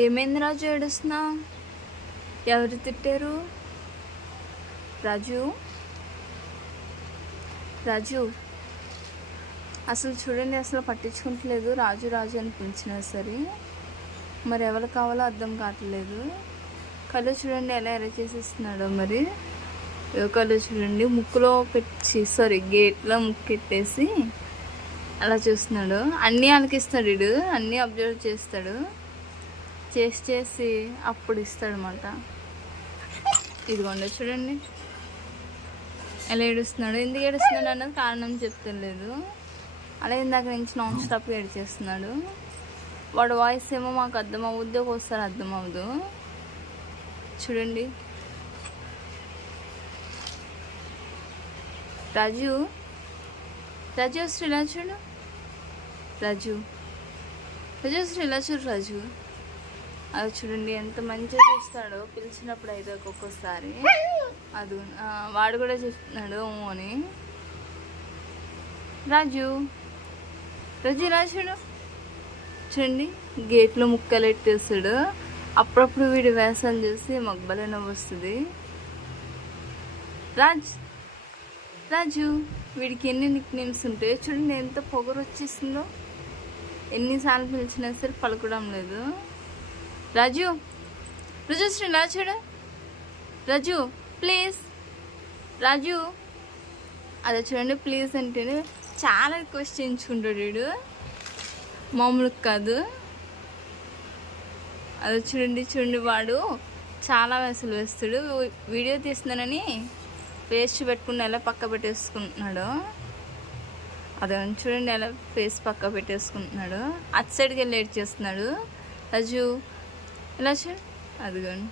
ఏమైంది రాజు, ఏడుస్తున్నావు? ఎవరు తిట్టారు? రాజు, రాజు అసలు చూడండి, అసలు పట్టించుకుంటలేదు. రాజు రాజు అని పిలిచినా సరే మరి ఎవరు కావాలో అర్థం కావట్లేదు. కళ్ళు చూడండి ఎలా ఎర చేసేస్తున్నాడో. మరి కళ్ళు చూడండి, ముక్కులో పెట్టి గేట్లో ముక్కు పెట్టేసి అలా చూస్తున్నాడు. అన్నీ ఆలకిస్తాడు వీడు, అన్నీ అబ్జర్వ్ చేస్తాడు. చేసి అప్పుడు ఇస్తాడు అన్నమాట. ఇదిగోండి చూడండి ఎలా ఏడుస్తున్నాడు. ఎందుకు ఏడుస్తున్నాడు అన్నది కారణం చెప్తలేదు. అలా ఇందాక నుంచి నాన్ స్టాప్గా ఏడ్చేస్తున్నాడు. వాడు వాయిస్ ఏమో మాకు అర్థం అవుద్ది, ఒక్కోసారి అర్థం అవ్వదు. చూడండి రాజు, రాజు శ్రీలా చూడు, రాజు శ్రీలా చూడు. రాజు అది చూడండి ఎంత మంచిగా చూస్తాడో పిలిచినప్పుడు అయితే ఒక్కొక్కసారి. అది వాడు కూడా చెప్తున్నాడు అని. రాజు ఇలా చూడు, చూడండి గేట్లో ముక్కలు ఎట్టేస్తాడు. అప్పుడప్పుడు వీడి వేసాలు చూసి మగ్బలే నవ్వు వస్తుంది. రాజు వీడికి ఎన్ని నిక్ నేమ్స్ ఉంటాయో చూడండి, ఎంత పొగరు వచ్చేసిందో. ఎన్నిసార్లు పిలిచినా సరే పలకడం లేదు. రాజు శ్రీలా చూడు, రాజు ప్లీజ్, రాజు అదే చూడండి. ప్లీజ్ అంటేనే చాలా రిక్వెస్ట్ చేయించుకుంటాడు వీడు, మామూలుగా కాదు. అదే చూడండి వాడు చాలా వేసలు వేస్తాడు. వీడియో తీస్తున్నానని పేస్ట్ పెట్టుకుని ఎలా పక్క పెట్టేసుకుంటున్నాడు. అదే చూడండి ఎలా ఫేస్ పక్క పెట్టేసుకుంటున్నాడు. అటు సైడ్కి వెళ్ళి ఏడ్ చేస్తున్నాడు. రాజు ఇలా చూడు, అదిగోండి.